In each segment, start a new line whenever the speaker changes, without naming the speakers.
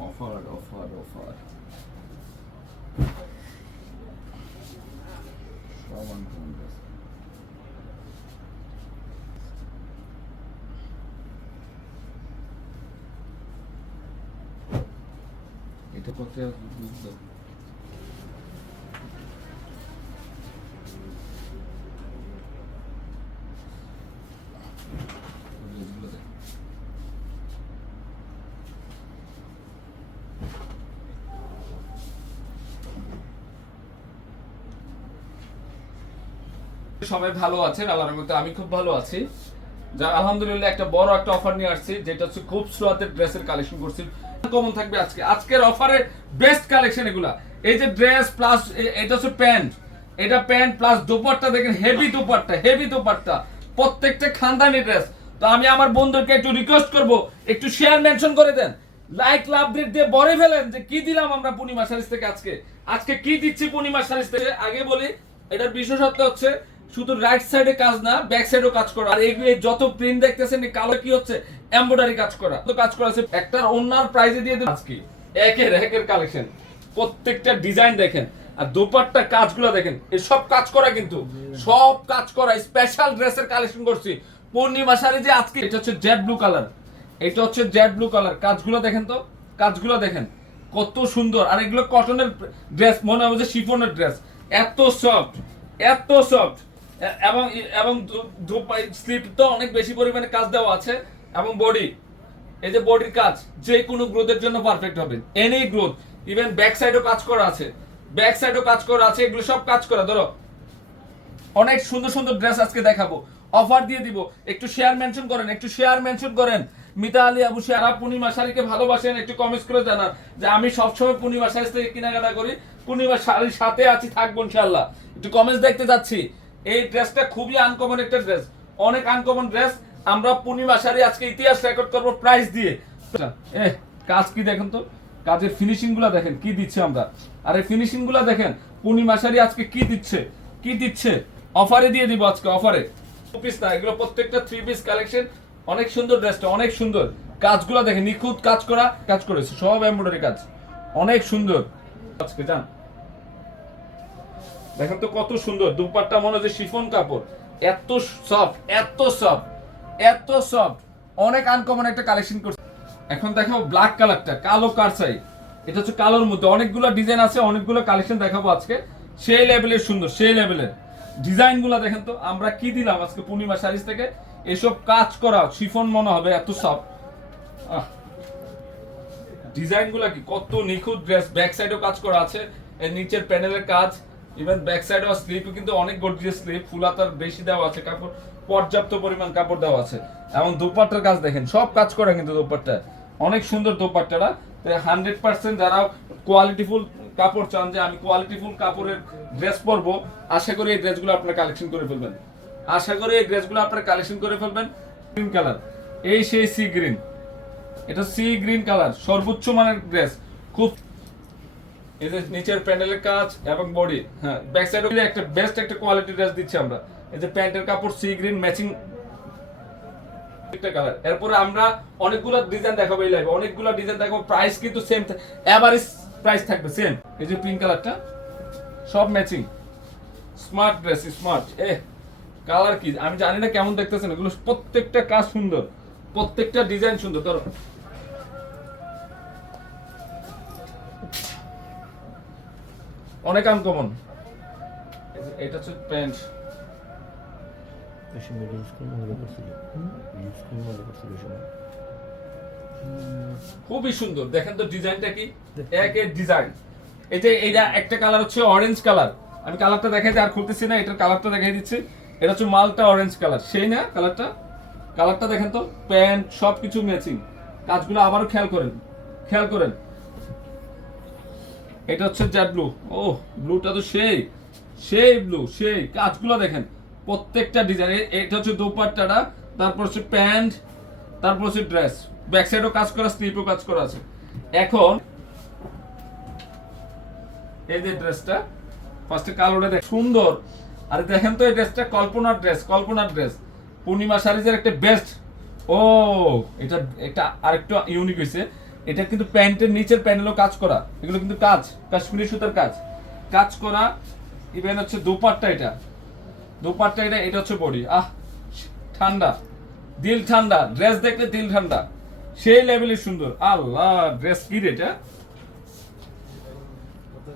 Offer offer offer সব uncommon dress এটা কত বুঝলো ড্রেসগুলো দেখ সবাই ভালো আছেন, আল্লাহর মধ্যে আমি খুব ভালো আছি। যা আলহামদুলিল্লাহ একটা বড় একটা অফার নিয়ে আসছি, যেটা হচ্ছে খুব সুরাতের ড্রেসের কালেকশন করছি। কমন থাকবে আজকে। আজকের অফারের বেস্ট কালেকশন এগুলা। এই যে ড্রেস প্লাস এটা হচ্ছে প্যান্ট এটা প্যান্ট প্লাস দোপাট্টা, দেখেন হেভি দোপাট্টা হেভি দোপাট্টা। প্রত্যেকটা খানদানি ড্রেস তো আমি আমার বন্ধুকে একটু রিকোয়েস্ট করব, একটু শেয়ার মেনশন করে দেন। লাইক লাভ রেট দিয়ে বলে ফেলেন যে কি দিলাম আমরা পূর্ণিমা সারিস থেকে আজকে। আজকে কি দিচ্ছি পূর্ণিমা সারিস থেকে? আগে বলি, এটার বিশেষত্ব হচ্ছে শুধু রাইট সাইডে কাজ না ব্যাক সাইডেও কাজ করা। আর এগুলো যত প্রিন্ট দেখতেছেন কালো কি হচ্ছে? এমব্রয়ডারি কাজ করা। তো কাজ করা একটার অন্যার প্রাইজে দিয়ে দেব আজকে। একের একের কালেকশন প্রত্যেকটা ডিজাইন দেখেন। আর দুপাট্টা কাজগুলো দেখেন। এই সব কাজ করা কিন্তু। সব কাজ করা। স্পেশাল ড্রেসের কালেকশন করছি। পূর্ণিমা শাড়ি যে আজকে, এটা হচ্ছে জেড ব্লু কালার এটা হচ্ছে জেড ব্লু কালার কাজগুলো দেখেন তো? কাজগুলো দেখেন। কত সুন্দর। আর এগুলো কটনের ড্রেস মনে হবে যে শিফনের ড্রেস এত সফট এত সফট এবং এবং স্লিপ তো অনেক বেশি পরিমাণে কাজ দেওয়া আছে, এবং বডি এই যে বডির কাজ, যে কোনো গ্রোথের জন্য পারফেক্ট হবে এনি গ্রোথ ইভেন ব্যাক সাইডও কাজ করা আছে ব্যাক সাইডও কাজ করা আছে, এগুলো সব কাজ করা, ধরো, অনেক সুন্দর সুন্দর ড্রেস আজকে দেখাবো অফার দিয়ে দিব, একটু শেয়ার মেনশন করেন, একটু শেয়ার মেনশন করেন, মিতা আলী, আবু শেয়ারা পূর্ণিমা শাড়িকে ভালোবাসেন, একটু কমেন্টস করে জানান, যে আমি সবসময় পূর্ণিমা শাড়ি থেকে কেনাকাটা করি, পূর্ণিমা শাড়ির সাথে আছি, থাকব ইনশাল্লাহ একটু কমেন্টস দেখতে যাচ্ছি এই ড্রেসটা খুবই আনকমন একটা ড্রেস। অনেক আনকমন ড্রেস। আমরা পূর্ণিমা শাড়ি আজকে ইতিহাস রেকর্ড করব প্রাইস দিয়ে। এ, কাজ কি দেখেন তো? কাজের ফিনিশিংগুলা দেখেন, কি দিচ্ছে আমরা? আর এই ফিনিশিংগুলা দেখেন, পূর্ণিমা শাড়ি আজকে কি দিচ্ছে? কি দিচ্ছে? অফারে দিয়ে দিব আজকে অফারে পিস না, এগুলো প্রত্যেকটা থ্রি পিস কালেকশন অনেক সুন্দর ড্রেসটা, অনেক সুন্দর। কাজগুলো দেখেন, নিখুঁত কাজ করা, কাজ করেছে, সব এমব্রয়ডারি কাজ। অনেক সুন্দর। আজকে যান। দেখেন তো কত সুন্দর, দুপাট্টা মনে হচ্ছে শিফন কাপড় এত সফট এত সফট এত সফট অনেক আনকমন একটা কালেকশন করছে। এখন দেখো ব্ল্যাক কালারটা কালো কারসাই। এটা হচ্ছে কালোর মধ্যে। অনেকগুলো ডিজাইন আছে, অনেকগুলো কালেকশন দেখাবো আজকে। সেই লেভেলের সুন্দর, সেই লেভেলের ডিজাইনগুলো দেখেন তো, আমরা কি দিলাম আজকে পূর্ণিমা শাড়িজ থেকে? এসব কাজ করা, শিফন মনে হবে এত সফট ডিজাইনগুলো কি কত নিখুঁত ড্রেস ব্যাক সাইডেও কাজ করা আছে, এর নিচের প্যানেলের কাজ। ইভেন ব্যাক সাইডেও স্লিপ কিন্তু অনেক গর্জিয়াস স্লিপ ফুলাতার বেশি দেওয়া আছে, কাপড়, পর্যাপ্ত পরিমাণ কাপড় দেওয়া আছে। এবং দোপাট্টার কাজ দেখেন, সব কাজ করা কিন্তু দোপাট্টা। অনেক সুন্দর দোপাট্টাটা হান্ড্রেড পার্সেন্ট যারা কোয়ালিটিফুল কাপড় চান যে আমি কোয়ালিটিফুল কাপড়ের ড্রেস পরবো, আশা করি এই ড্রেসগুলো আপনারা কালেকশন করে ফেলবেন। আশা করি এই ড্রেসগুলো আপনারা কালেকশন করে ফেলবেন। গ্রিন কালার এই সেই সি গ্রিন এটা সি গ্রিন কালার সর্বোচ্চ মানের ড্রেস খুব এই নিচের প্যান্ডেলের কাজ এবং বডি হ্যাঁ ব্যাক সাইডে একটা বেস্ট একটা কোয়ালিটি ড্রেস দিচ্ছি আমরা। এই যে প্যান্টের কাপড় সি গ্রিন ম্যাচিং একটা কালার এরপরে আমরা অনেকগুলো ডিজাইন দেখাবো এই লাইভে অনেকগুলো ডিজাইন দেখাবো। প্রাইস কিন্তু সেম এভারেজ প্রাইস থাকবে সেম এই যে পিঙ্ক কালারটা সব ম্যাচিং স্মার্ট ড্রেস স্মার্ট এ কালার কি? আমি জানি না কেমন দেখতেছেন, এগুলো প্রত্যেকটা কাজ সুন্দর। প্রত্যেকটা ডিজাইন সুন্দর। ধরো অনেক আনকমন এটা হচ্ছে প্যান্ট খুবই সুন্দর। দেখেন তো ডিজাইনটা কি? এক এক ডিজাইন এই যে এইটা একটা কালার হচ্ছে অরেঞ্জ কালার আমি কালারটা দেখাই আর খুলতেছি না এটার কালারটা দেখাই দিচ্ছি। এটা হচ্ছে মালটা অরেঞ্জ কালার সেই না কালারটা কালারটা দেখেন তো প্যান্ট সব কিছু ম্যাচিং কাজগুলো আবারও খেয়াল করেন। খেয়াল করেন। এটা হচ্ছে জ্যাড ব্লু ও ব্লুটা তো সেই। সেই ব্লু সেই। কাজগুলো দেখেন, প্রত্যেকটা ডিজাইন এটা হচ্ছে দোপাট্টাটা, তারপর হচ্ছে প্যান্ট, তারপর হচ্ছে ড্রেস ব্যাক সাইডও কাজ করা স্লিপও কাজ করা আছে। এখন, এই যে ড্রেসটা ফার্স্টে কালোটা দেখ সুন্দর। আর দেখেন তো এই ড্রেসটা কল্পনার ড্রেস কল্পনার ড্রেস পূর্ণিমা শাড়িজের একটা বেস্ট ও এটা এটা আরেকটু ইউনিক হয়েছে এটা কিন্তু প্যান্টের নিচের প্যানেলও কাজ করা। এগুলো কিন্তু কাজ, কাশ্মীরি সুতার কাজ। কাজ করা ইভেন হচ্ছে দুপাট্টা এটা। দুপাট্টা এটা এটা হচ্ছে বডি আহ, ঠান্ডা। দিল ঠান্ডা ড্রেস দেখলে দিল ঠান্ডা। সেই লেভেলের সুন্দর। আল্লাহ ড্রেস কি এটা?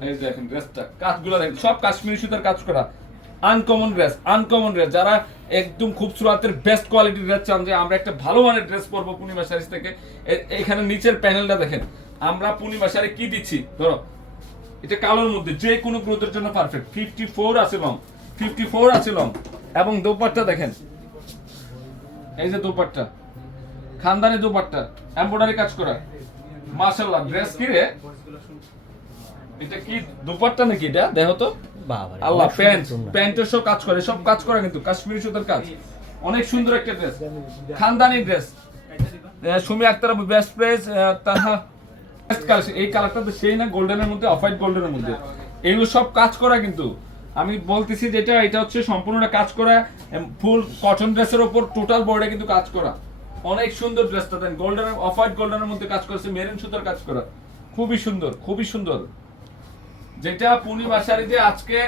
এই দেখেন ড্রেসটা কাজগুলো দেখেন, সব কাশ্মীরি সুতার কাজ করা। আনকমন ড্রেস আনকমন ড্রেস যারা একদম খুবসুরাতের বেস্ট কোয়ালিটির ড্রেস চান যে আমরা একটা ভালো মানের ড্রেস পরবো পূর্ণিমা শাড়ি থেকে এখানে নিচের প্যানেলটা দেখেন। আমরা পূর্ণিমা শাড়ি কি দিচ্ছি? ধরো, এটা কালোর মধ্যে, যে কোনো গ্রোথের জন্য পারফেক্ট ফিফটি ফোর আছে লং ফিফটি ফোর আছে লং এবং দোপাট্টা দেখেন। এই যে দোপাট্টা, খানদানি দোপাট্টা এমব্রয়ডারি কাজ করা। মাশাআল্লাহ ড্রেস কি রে এটা কি দোপাট্টা নাকি এটা? দেখো তো।
বাবা
আল্লাহ প্যান্ট প্যান্টের সব কাজ করে সব কাজ করে কিন্তু কাশ্মীরি সুতার কাজ। অনেক সুন্দর একটা ড্রেস খানদানি ড্রেস সুমি আক্তার বেস্ট তাহা। এই কালারটা তো সেই না গোল্ডেনের মধ্যে অফ হোয়াইট গোল্ডেনের মধ্যে। এগুলো সব কাজ করা কিন্তু। আমি বলতেছি যেটা এটা হচ্ছে সম্পূর্ণটা কাজ করা ফুল কটন ড্রেসের উপর টোটাল বডিতে কিন্তু কাজ করা। অনেক সুন্দর ড্রেসটা দেন। গোল্ডেন অফ হোয়াইট গোল্ডেনের মধ্যে কাজ করেছে মেরিন সুতার কাজ করা। খুবই সুন্দর খুবই সুন্দর। যেটা পূর্ণিমা শাড়িতে আজকে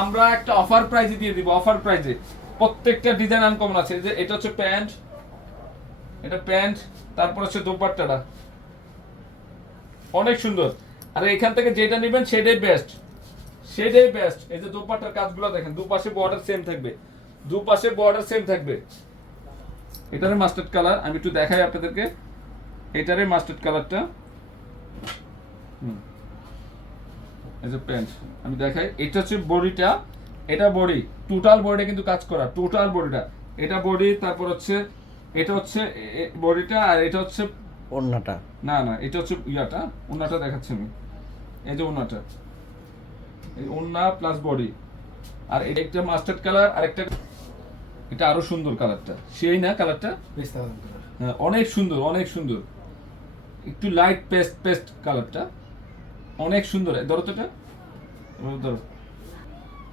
আমরা একটা অফার প্রাইজে দিয়ে দিব অফার প্রাইজে প্রত্যেকটা ডিজাইন আনকমন আছে। যে এটা হচ্ছে প্যান্ট এটা প্যান্ট তারপর হচ্ছে দোপাট্টাটা। অনেক সুন্দর। আর এখান থেকে যেটা নেবেন সেটাই বেস্ট সেটাই বেস্ট এই যে দোপাট্টার কাজগুলো দেখেন, দুপাশে বর্ডার সেম থাকবে। দুপাশে বর্ডার সেম থাকবে। এটারে মাস্টার্ড কালার আমি একটু দেখাই আপনাদেরকে। এটারে মাস্টার্ড কালারটা হুম। এই যে প্যান্ট আমি দেখাই এটা হচ্ছে বডিটা এটা বডি টোটাল বডিটা কিন্তু কাজ করা টোটাল বডিটা। এটা বডি তারপর হচ্ছে এটা হচ্ছে বডিটা আর এটা হচ্ছে
অন্যটা
না না এটা হচ্ছে ইয়াটা ওন্নাটা দেখাচ্ছি আমি। এই যে ওন্নাটা এই ওন্না প্লাস বডি আর এটা একটা মাস্টার্ড কালার আর একটা এটা আরও সুন্দর কালারটা সেই না কালারটা হ্যাঁ অনেক সুন্দর অনেক সুন্দর। একটু লাইট পেস্ট পেস্ট কালারটা অনেক সুন্দর। ধরো তো এটা। ধরো,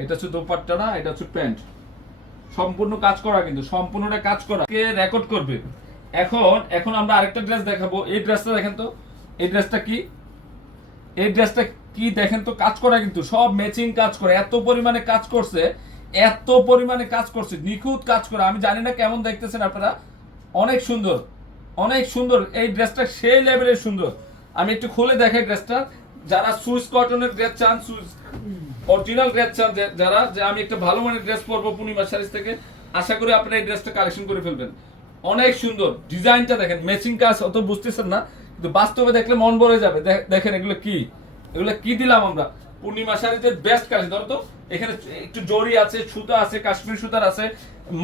এটা হচ্ছে দোপাট্টাটা এটা হচ্ছে প্যান্ট। সম্পূর্ণ কাজ করা কিন্তু সম্পূর্ণটা কাজ করা। কে রেকর্ড করবে? এখন এখন আমরা আরেকটা ড্রেস দেখাবো। এই ড্রেসটা দেখেন তো। এই ড্রেসটা কি? এই ড্রেসটা কি দেখেন তো? কাজ করা কিন্তু সব ম্যাচিং কাজ করে। এত পরিমাণে কাজ করছে এত পরিমাণে কাজ করছে নিখুঁত কাজ করে। আমি জানি না কেমন দেখতেছেন আপনারা। অনেক সুন্দর অনেক সুন্দর। এই ড্রেসটা সেই লেভেলের সুন্দর। আমি একটু খুলে দেখাই ড্রেসটা যারা সুইস কটনের ড্রেস চান, সুইস অরিজিনাল ড্রেস চান যারা, যে আমি একটা ভালো মানের ড্রেস পরবো পূর্ণিমা শাড়িজ থেকে, আশা করি আপনারা এই ড্রেসটা কালেকশন করে ফেলবেন। অনেক সুন্দর ডিজাইনটা দেখেন ম্যাচিং কাজ অত বুঝতেছেন না, কিন্তু বাস্তবে দেখলে মন ভরে যাবে। দেখেন এগুলো কি? এগুলো কি দিলাম আমরা? পূর্ণিমা শাড়িতে বেস্ট কালেকশন ধরো তো, এখানে একটু জরি আছে, সুতা আছে, কাশ্মীর সুতার আছে,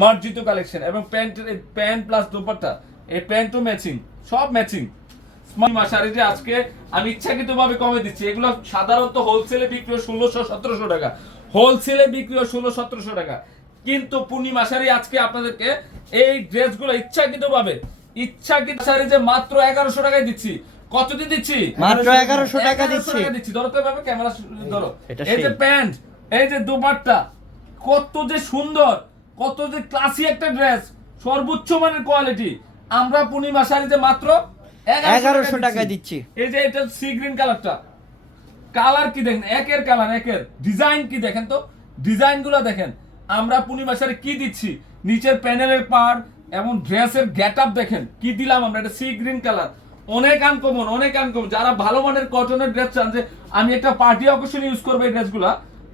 মার্জিত কালেকশন এবং প্যান্ট প্যান্ট প্লাস দোপাট্টা, এই প্যান্টও ম্যাচিং সব ম্যাচিং শাড়িতে আজকে আমি ইচ্ছাকৃত ভাবে কমে দিচ্ছি এগুলো সাধারণত হোলসেলে বিক্রি হয় ষোলোশো সতেরোশো টাকা। হোলসেলে বিক্রি হয় ষোলো সতেরোশো টাকা। কিন্তু পূর্ণিমা শাড়ি আজকে আপনাদেরকে এই ড্রেসগুলো ইচ্ছাকৃত ভাবে ইচ্ছাকৃত শাড়ি যে মাত্র এগারোশো টাকায় দিচ্ছি। দিচ্ছি?
মাত্র 1100 টাকা দিচ্ছি।
দিচ্ছি। ধরো তো এভাবে ক্যামেরা ধরো। এই যে প্যান্ট এই যে দোপাট্টা কত যে সুন্দর কত যে ক্লাসি একটা ড্রেস সর্বোচ্চ মানের কোয়ালিটি আমরা পূর্ণিমা শাড়িতে মাত্র
1100 টাকা দিচ্ছি।
এই যে এটা সি গ্রিন কালারটা। কালার কি দেখেন? একের কালার একের। ডিজাইন কি দেখেন তো? ডিজাইনগুলো দেখেন। আমরা পূর্ণিমা শাড়ি কি দিচ্ছি? নিচের প্যানেলের পার এবং ড্রেসের গেট আপ দেখেন। কি দিলাম আমরা? এটা সি গ্রিন কালার। অনেক আনকমন অনেক আনকমন যারা ভালো মানের কটনের ড্রেস চান যে আমি একটা পার্টি অকেশনে ইউজ করব এই ড্রেসগুলা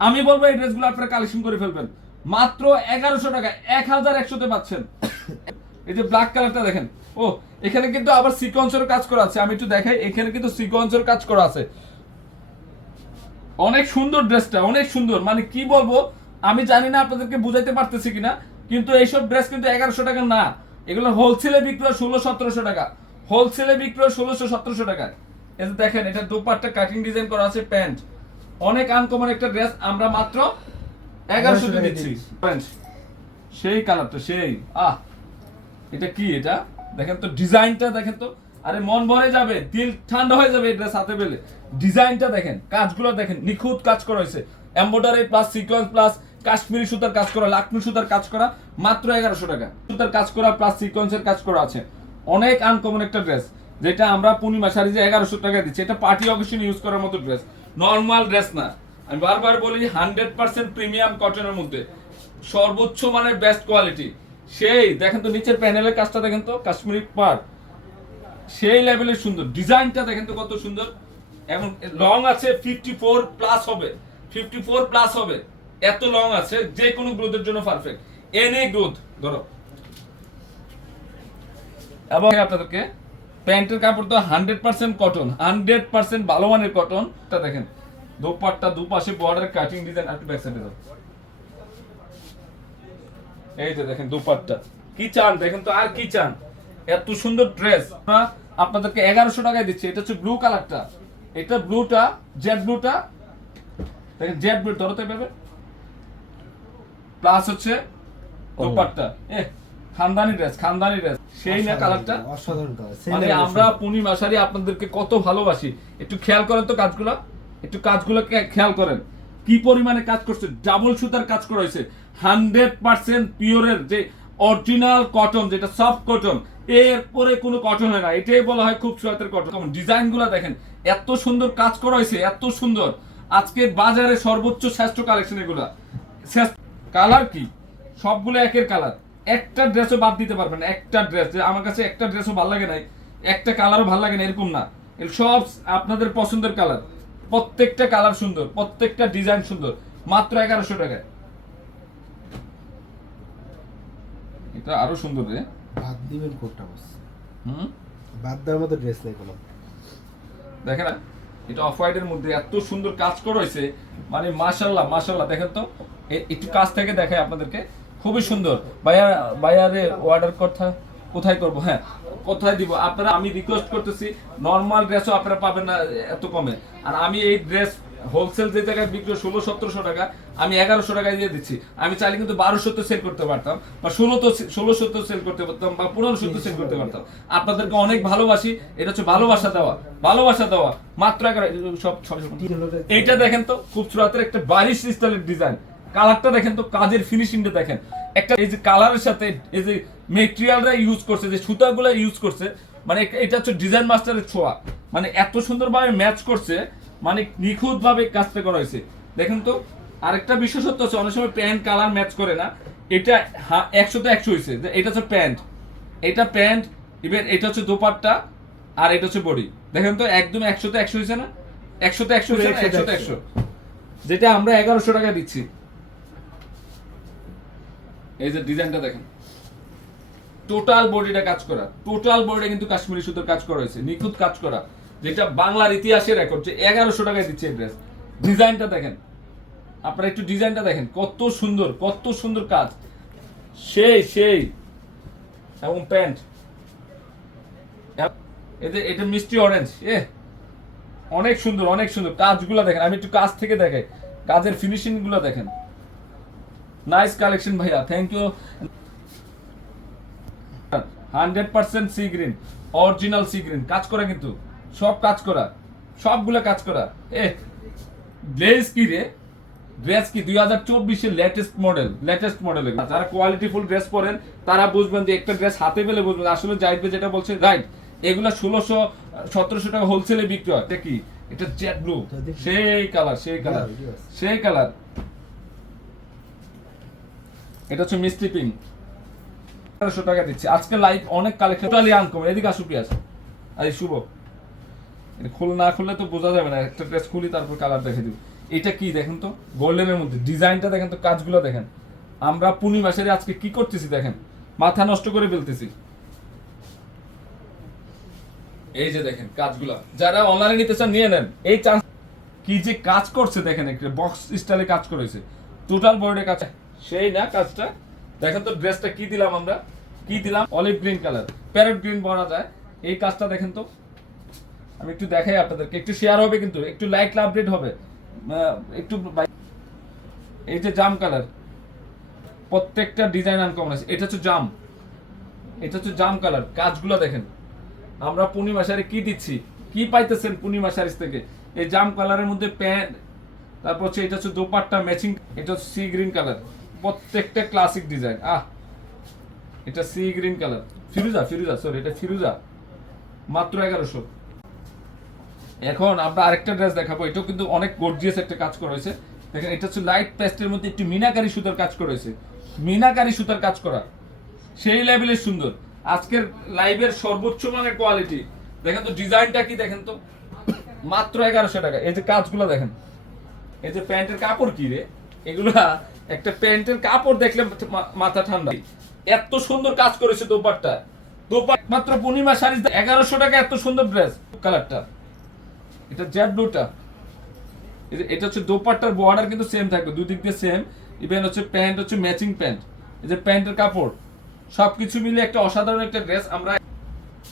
আমি বলব এই ড্রেসগুলো আপনারা কালেকশন করে ফেলবেন। মাত্র এগারোশো টাকা এক হাজার একশোতে পাচ্ছেন। এই যে ব্ল্যাক কালারটা দেখেন। ও এখানে কিন্তু আবার সিকোয়েন্সের কাজ করা আছে। আমি একটু দেখাই এখানে কিন্তু সিকোয়েন্সের কাজ করা আছে। অনেক সুন্দর ড্রেসটা অনেক সুন্দর। মানে কি বলব আমি জানি না আপনাদেরকে বুঝাইতে পারতেছি কিনা কিন্তু এইসব ড্রেস কিন্তু এগারোশো টাকা না। এগুলো হোলসেলে বিক্রি হয় ষোলো সতেরোশো টাকা। হোলসেলে বিক্রি ষোলোশো সতেরোশো টাকা। এই যে দেখেন এটা দুপাট্টা কাটিং ডিজাইন করা আছে প্যান্ট। অনেক আনকমন একটা ড্রেস আমরা মাত্র এগারোশো
দিচ্ছি।
প্যান্ট। সেই কালারটা সেই। আহ এটা কি এটা? দেখেন তো ডিজাইনটা, দেখেন তো। আরে মন ভরে যাবে, দিল ঠান্ডা হয়ে যাবে এই ড্রেস হাতে পেলে। ডিজাইনটা দেখেন, কাজগুলো দেখেন, নিখুঁত কাজ করা হয়েছে। Embroidery plus sequence plus Kashmiri সুতার কাজ করা, লাকমি সুতার কাজ করা, মাত্র এগারোশো টাকা। সুতার কাজ করা প্লাস সিকোয়েন্সের কাজ করা আছে। অনেক আনকমন একটা ড্রেস যেটা আমরা পূর্ণিমা শাড়ি যে এগারোশো টাকা দিচ্ছি, এটা পার্টি অকেশন ইউজ করার মতো ড্রেস নর্মাল ড্রেস না। আমি বারবার বলি হান্ড্রেড পার্সেন্ট প্রিমিয়াম কটনের মধ্যে। সর্বোচ্চ মানের বেস্ট কোয়ালিটি সেই, দেখেন তো নিচের প্যানেলের কাজটা দেখেন তো, কাশ্মীরি পার সেই লেভেলের সুন্দর। ডিজাইনটা দেখেন তো কত সুন্দর। এবং লং আছে ফিফটি ফোর প্লাস হবে। ফিফটি ফোর প্লাস হবে। এত লং আছে যে কোনো গ্রোথের জন্য পারফেক্ট এনি গ্রোথ ধরো। এবং আপনাদেরকে, প্যান্টের কাপড় তো hundred percent cotton hundred percent ভালো মানের কটন তা দেখেন, দোপাট্টা দুপাশে বর্ডার কাটিং ডিজাইন একটু ব্যাক সাইডে দাও এই যে দেখেন দুপাট্টা। কি চান দেখেন তো আর কি চান? এত সুন্দর ড্রেস আপনাদেরকে এগারোশো টাকায় দিচ্ছি এটা হচ্ছে ব্লু কালারটা এটা ব্লুটা জেড ব্লুটা দেখেন জেড ব্লু ধরতে পারবে প্লাস হচ্ছে দুপাট্টা। এ খানদানি ড্রেস খানদানি ড্রেস সেই না কালারটা
অসাধারণ
মানে আমরা পূর্ণিমা শাড়ি আপনাদেরকে কত ভালোবাসি। একটু খেয়াল করেন তো কাজগুলো। একটু কাজগুলো কে- খেয়াল করেন। কি পরিমাণে কাজ করছে? ডাবল সুতার কাজ করা হয়েছে। হান্ড্রেড পার্সেন্ট পিওরের যে অরিজিনাল কটন, যেটা সফট কটন এরপরে কোনো কটন হয় না। এটাই বলা হয় খুব সুয়াতের কটন ডিজাইনগুলা দেখেন, এত সুন্দর কাজ করা হয়েছে, এত সুন্দর। আজকে বাজারে সর্বোচ্চ শ্রেষ্ঠ কালেকশন এগুলা। কালার কি? সবগুলো একের কালার একটা ড্রেসও বাদ দিতে পারবেন একটা ড্রেস আমার কাছে একটা ড্রেসও ভালো লাগে নাই, একটা কালারও ভালো লাগে না, এরকম না। সব আপনাদের পছন্দের কালার প্রত্যেকটা কালার সুন্দর, প্রত্যেকটা ডিজাইন সুন্দর, মাত্র এগারোশো টাকায়। এটা আরও সুন্দর রে।
বাদ দিবেন কোনটা বস।
হুম?
বাদ দেওয়ার মতো ড্রেস নেই কোনো।
দেখেন না? এটা অফ হোয়াইটের মধ্যে এত সুন্দর কাজ করা হয়েছে। মানে মাশাল্লাহ মাশাল্লাহ দেখেন তো। একটু কাজ থেকে দেখাই আপনাদেরকে। খুবই সুন্দর। ভাইয়া ভাইয়ারে অর্ডার কথা কোথায় করব? হ্যাঁ কোথায় দিব? আপনারা আমি রিকোয়েস্ট করতেছি নর্মাল ড্রেসও আপনারা পাবেন না এত কমে। আর আমি এই ড্রেস হোলসেল যে জায়গায় বিক্রি ষোলো সতেরোশো টাকা আমি এগারোশো টাকায় দিয়ে দিচ্ছি। আমি চাইলে কিন্তু বারোশো তো সেল করতে পারতাম বা ষোলো তো ষোলোশো তো সেল করতে পারতাম বা পনেরোশো তো সেল করতে পারতাম। আপনাদেরকে অনেক ভালোবাসি এটা হচ্ছে ভালোবাসা দেওয়া ভালোবাসা দেওয়া মাত্র সব এইটা দেখেন তো খুব সুরাতের একটা বারিশ স্টাইলের ডিজাইন কালারটা দেখেন তো কাজের ফিনিশিংটা দেখেন। একটা এই যে কালারের সাথে এই যে মেটেরিয়ালরা ইউজ করছে যে সুতাগুলো ইউজ করছে মানে এটা- এটা হচ্ছে ডিজাইন মাস্টারের ছোঁয়া। মানে এত সুন্দরভাবে ম্যাচ করছে মানে নিখুঁত ভাবে কাজটা করা হয়েছে। দেখেন তো আরেকটা বিশেষত্ব আছে অনেক সময় প্যান্ট কালার ম্যাচ করে না। এটা একশো তো একশো হয়েছে। এটা হচ্ছে প্যান্ট। এটা প্যান্ট ইভেন এটা হচ্ছে দোপাট্টা আর এটা হচ্ছে বডি। দেখেন তো একদম একশো তো একশো হয়েছে না? একশো তো একশো হয়েছে না? একশো তো একশো যেটা আমরা এগারোশো টাকা দিচ্ছি। এই যে ডিজাইনটা দেখেন। টোটাল বডিটা কাজ করা। টোটাল বডিটা কিন্তু কাশ্মীরি সুতোর কাজ করা হয়েছে। নিখুঁত কাজ করা। যেটা বাংলার ইতিহাসে রেকর্ড যে এগারোশো টাকায় দিচ্ছে ড্রেস ডিজাইনটা দেখেন। আপনারা একটু ডিজাইনটা দেখেন। কত সুন্দর কত সুন্দর কাজ। সেই সেই। এবং প্যান্ট। এতে এটা মিষ্টি অরেঞ্জ এ। অনেক সুন্দর অনেক সুন্দর। কাজগুলো দেখেন। আমি একটু কাজ থেকে দেখাই। কাজের ফিনিশিংগুলো দেখেন। নাইস কালেকশন ভাইয়া। Thank you hundred percent sea green original sea green কাজ করা কিন্তু। সব কাজ করা সবগুলো কাজ করা। এ ড্রেস কি রে? ড্রেস কি? দুই হাজার চব্বিশের লেটেস্ট মডেল লেটেস্ট মডেল যারা কোয়ালিটিফুল ড্রেস পরেন তারা বুঝবেন যে একটা ড্রেস হাতে পেলে বুঝবেন। আসলে জাহিদ যেটা বলছে রাইট এগুলা ষোলোশো সতেরোশো টাকা হোলসেলে বিক্রি হয়। এটা কি? এটা জেড ব্লু সেই কালার সেই কালার সেই কালার এটা হচ্ছে মিষ্টি পিঙ্ক তেরোশো টাকা দিচ্ছি। আজকে লাইভ অনেক কালেকশন টোটালি আনকমন এদিকে আসুক পিয়াস আরে শুভ। খুল না খুললে তো বোঝা যাবে না। একটা ড্রেস খুলি, তারপর কালার দেখে দিব। এটা কি দেখেন তো? গোল্ডেনের মধ্যে। ডিজাইনটা দেখেন তো, কাজগুলো দেখেন। আমরা পূর্ণিমাসের আজকে কি করতেছি দেখেন? মাথা নষ্ট করে ফেলতেছি। এই যে দেখেন কাজগুলো। যারা অনলাইনে নিতে চান, নিয়ে নেন। এই চান্স কি যে কাজ করছে দেখেন একটা বক্স স্টাইলে কাজ করেছে। টোটাল বোর্ডে কাজ সেই না কাজটা। দেখেন তো ড্রেসটা কি দিলাম আমরা? কি দিলাম? Olive green colour parrot green বলা যায়। এই কাজটা দেখেন তো। আমি একটু দেখাই আপনাদেরকে। একটু শেয়ার হবে কিন্তু, একটু লাইক আপডেট হবে। একটু এই যে জাম কালার প্রত্যেকটা ডিজাইন আনকমন আছে। এটা হচ্ছে জাম। এটা হচ্ছে জাম কালার কাজগুলো দেখেন। আমরা পূর্ণিমা শাড়ি কি দিচ্ছি? কি পাইতেছেন পূর্ণিমা শাড়ি থেকে? এই জাম কালারের মধ্যে প্যান্ট তারপর হচ্ছে এটা হচ্ছে দোপাট্টা ম্যাচিং এটা হচ্ছে সি গ্রিন কালার প্রত্যেকটা ক্লাসিক ডিজাইন আহ, এটা সি গ্রিন কালার ফিরুজা ফিরুজা সরি এটা ফিরুজা। মাত্র এগারোশো। এখন আমরা আরেকটা ড্রেস দেখাবো। এটাও কিন্তু অনেক গর্জিয়াস একটা কাজ করা হয়েছে। দেখেন, এটা হচ্ছে লাইট পেস্টের মধ্যে একটু মিনাকারি সুতার কাজ করা হয়েছে। মিনাকারি সুতার কাজ করা। সেই লেভেলের সুন্দর। আজকের লাইভের সর্বোচ্চ মানের কোয়ালিটি দেখেন তো ডিজাইনটা কি দেখেন তো? মাত্র এগারোশো টাকা। এই যে কাজগুলো দেখেন। এই যে প্যান্টের কাপড় কি রে? এগুলা একটা প্যান্টের কাপড় দেখলে মাথা ঠান্ডা। এত সুন্দর কাজ করেছে দোপাট্টা দোপাট মাত্র পূর্ণিমা শাড়ি এগারোশো টাকা, এত সুন্দর ড্রেস কালারটা। এটা জেড ব্লুটা এটা হচ্ছে দোপাট্টার বর্ডার কিন্তু সেম থাকবে দুই দিক দিয়ে সেম ইভেন হচ্ছে প্যান্ট হচ্ছে ম্যাচিং প্যান্ট এই যে প্যান্টের কাপড় সবকিছু মিলে একটা অসাধারণ একটা ড্রেস আমরা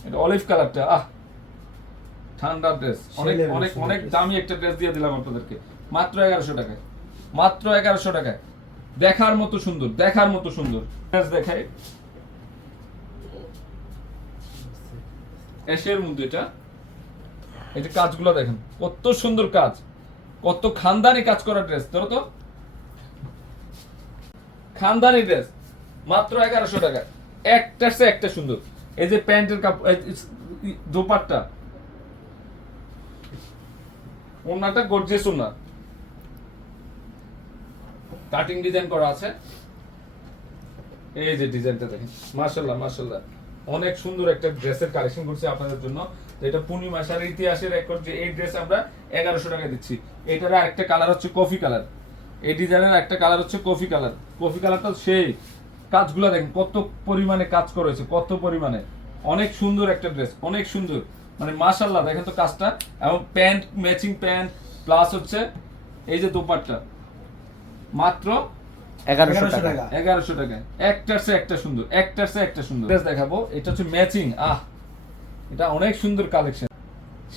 এটা অলিভ কালারটা আহ! ঠান্ডা ড্রেস অনেক অনেক অনেক দামি একটা ড্রেস দিয়ে দিলাম আপনাদেরকে। মাত্র এগারোশো টাকায়। মাত্র এগারোশো টাকায়। দেখার মতো সুন্দর দেখার মতো সুন্দর। ড্রেস দেখাই। এসের মধ্যে এটা। এই যে কাজগুলো দেখেন, কত সুন্দর কাজ, কত খানদানি কাজ করা ড্রেস ধরো তো। খানদানি ড্রেস মাত্র এগারোশো টাকা। একটা সে একটা সুন্দর। এই যে প্যান্টের কাপড় ওনাটা কাটিং ডিজাইন করা আছে। এই যে ডিজাইনটা দেখেন মাশাল্লাহ মাশাল্লাহ অনেক সুন্দর একটা ড্রেসের কালেকশন করছি আপনাদের জন্য। এটা পূর্ণিমা শাড়ির ইতিহাসের রেকর্ড যে এই ড্রেস আমরা এগারোশো টাকা দিচ্ছি। এটার কালার হচ্ছে কফি কালার এই ডিজাইনের একটা কালার হচ্ছে কফি কালার কফি কালারটা সেই। কাজগুলো দেখেন কত পরিমাণে কাজ করেছে কত পরিমাণে। অনেক সুন্দর একটা ড্রেস অনেক সুন্দর। মানে মাশাল্লাহ দেখেন তো কাজটা। এবং প্যান্ট ম্যাচিং প্যান্ট প্লাস হচ্ছে এই যে দোপাট্টা। মাত্র
এগারোশো টাকা।
টাকা।
এগারোশো টাকা একটার সে একটা সুন্দর একটার সে একটা সুন্দর। ড্রেস দেখাবো এটা হচ্ছে ম্যাচিং আহ এটা অনেক সুন্দর কালেকশন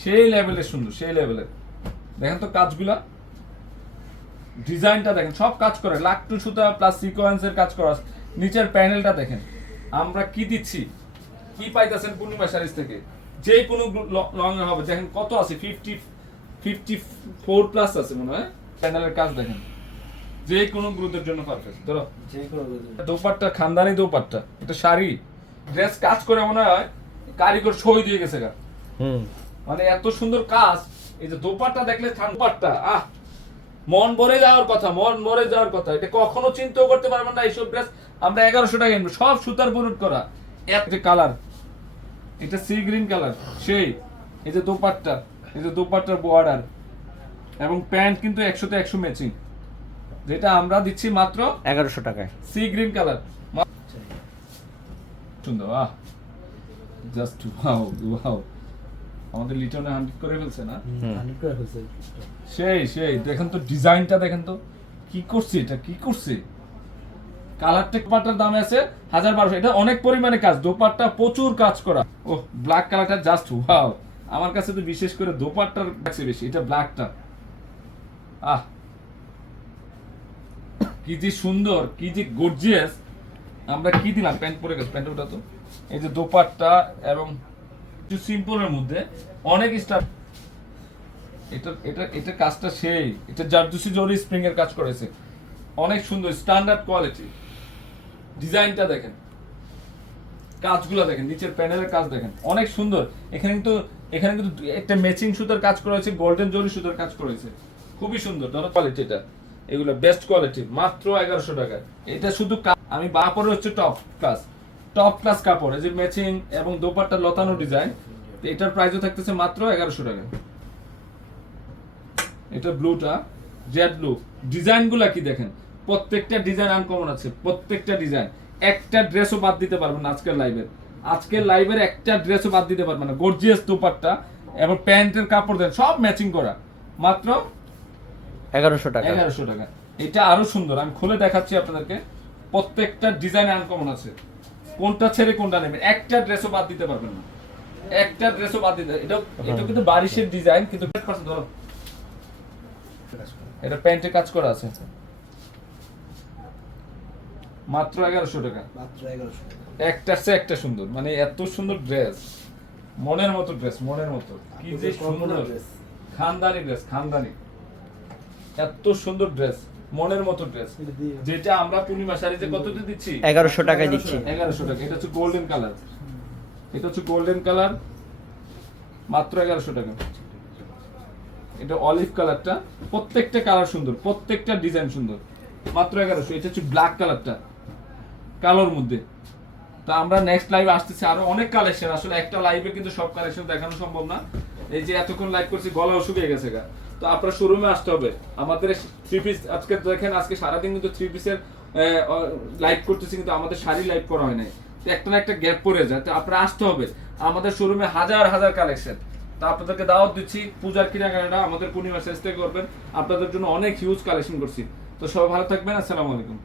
সেই লেভেলের সুন্দর সেই লেভেলের দেখেন তো কাজগুলা। ডিজাইনটা দেখেন সব কাজ করে লাকটু সুতা প্লাস সিকোয়েন্সের কাজ করা নিচের প্যানেলটা দেখেন। আমরা কি দিচ্ছি? কি পাইতেছেন পূর্ণিমা শাড়িজ থেকে? যে কোনো লং হবে। দেখেন কত আছে? ফিফটি ফিফটি ফোর প্লাস আছে মনে হয়। প্যানেলের কাজ দেখেন। যে কোনো গ্রুপের জন্য পারফেক্ট ধরো।
যে কোনো
দোপাট্টা খানদানি দোপাট্টা। এটা শাড়ি। ড্রেস কাজ করে মনে হয় কারিগর সই দিয়ে গেছে গা।
হুম।
মানে এত সুন্দর কাজ এই যে দোপাট্টা দেখলে ঠান্ডাটা আহ! মন ভরে যাওয়ার কথা মন ভরে যাওয়ার কথা। এটা কখনো চিন্তাও করতে পারবেন না এইসব ড্রেস আমরা এগারোশো টাকা কিনবো সব সুতার বুরুট করা। এত কালার এটা সি গ্রিন কালার সেই এই যে দোপাট্টা এই যে দোপাট্টার বর্ডার এবং প্যান্ট কিন্তু একশোতে একশো ম্যাচিং যেটা আমরা দিচ্ছি মাত্র
এগারোশো টাকায়।
সি গ্রিন কালার সুন্দর আহ! জাস্ট ওয়াও ওয়াও আমাদের লিটনে হান্ড্রেড করে ফেলছে না।
হান্ড্রেড করে ফেলছে।
সেই সেই দেখেন তো ডিজাইনটা দেখেন তো। কি করছে এটা? কি করছে? কালারটা পাটার দাম আছে হাজার বারোশো। এটা অনেক পরিমাণে কাজ। দোপাট্টা প্রচুর কাজ করা। ও ব্ল্যাক কালারটা জাস্ট ওয়াও আমার কাছে তো বিশেষ করে দোপাট্টার কাছে বেশি। এটা ব্ল্যাকটা আহ। কি যে সুন্দর কি যে গর্জিয়াস আমরা কি দিলাম? প্যান্ট পরে গেছে প্যান্ট ওটা তো? এই যে দোপাট্টা এবং একটু সিম্পলের মধ্যে অনেক স্টাফ এটা এটা এটা কাজটা সেই। এটা জারদুসি জরি স্প্রিং এর কাজ করেছে। অনেক সুন্দর স্ট্যান্ডার্ড কোয়ালিটি ডিজাইনটা দেখেন। কাজগুলো দেখেন, নিচের প্যানেলের কাজ দেখেন। অনেক সুন্দর। এখানে কিন্তু এখানে কিন্তু একটা ম্যাচিং সুতার কাজ করা হয়েছে গোল্ডেন জরি সুতার কাজ করেছে খুবই সুন্দর ধরো কোয়ালিটি এটা। এগুলো বেস্ট কোয়ালিটি মাত্র এগারোশো টাকা এটা শুধু আমি বাপরে হচ্ছে টপ ক্লাস টপ ক্লাস কাপড় এই যে ম্যাচিং এবং দোপাট্টা লতানো ডিজাইন এটার প্রাইসও থাকতেছে মাত্র এগারোশো টাকা। এটা ব্লুটা জেড ব্লু ডিজাইনগুলা কি দেখেন? প্রত্যেকটা ডিজাইন আনকমন আছে প্রত্যেকটা ডিজাইন একটা ড্রেসও বাদ দিতে পারবেন আজকের লাইভের আজকের লাইভের একটা ড্রেসও বাদ দিতে পারবেন না। গর্জিয়াস দুপাট্টা এবং প্যান্টের কাপড় দেন সব ম্যাচিং করা। মাত্র
এগারোশো টাকা।
এগারোশো টাকা। এটা আরও সুন্দর আমি খুলে দেখাচ্ছি আপনাদেরকে। প্রত্যেকটা ডিজাইন আনকমন আছে। কোনটা ছেড়ে কোনটা নেবেন একটা ড্রেসও বাদ দিতে পারবেন না। একটা ড্রেসও বাদ দিতে এটা এটা কিন্তু বারিশের ডিজাইন কিন্তু ধরো। এটা প্যান্টে কাজ করা আছে। মাত্র এগারোশো টাকা।
মাত্র এগারোশো টাকা।
একটার চেয়ে একটা সুন্দর। মানে এত সুন্দর ড্রেস মনের মতো ড্রেস মনের মতো। কি যে সুন্দর।
dress।
খানদানি ড্রেস খানদানি। এত সুন্দর ড্রেস মনের মতো ড্রেস। যেটা আমরা পূর্ণিমা শাড়িতে কততে দিচ্ছি?
টাকায় দিচ্ছি
এগারোশো টাকা। এটা হচ্ছে গোল্ডেন কালার এটা হচ্ছে গোল্ডেন কালার মাত্র এগারোশো টাকা। এটা অলিভ কালারটা প্রত্যেকটা কালার সুন্দর। প্রত্যেকটা ডিজাইন সুন্দর। মাত্র এগারোশো। এটা হচ্ছে ব্ল্যাক কালারটা কালোর মধ্যে। তো আমরা নেক্সট লাইভে আসতেছি। আরও অনেক কালেকশন আসলে একটা লাইভে কিন্তু সব কালেকশন দেখানো সম্ভব না। এই যে এতক্ষণ লাইভ করছি গলাও শুকিয়ে গেছে গা। তো আপনার শোরুমে আসতে হবে। আমাদের থ্রি পিস আজকে দেখেন, আজকে সারাদিন কিন্তু থ্রি পিসের লাইভ করতেছি, কিন্তু আমাদের শাড়ি লাইভ করা হয় নাই। তো একটা না একটা গ্যাপ পড়ে যায়। তো আপনার আসতে হবে। আমাদের শোরুমে হাজার হাজার কালেকশন তো আপনাদেরকে দাওয়াত দিচ্ছি, পূজার কেনাকাটা আমাদের পূর্ণিমা শেষ থেকে করবেন। আপনাদের জন্য অনেক হিউজ কালেকশন করছি। তো সবাই ভালো থাকবেন। আসসালামু আলাইকুম।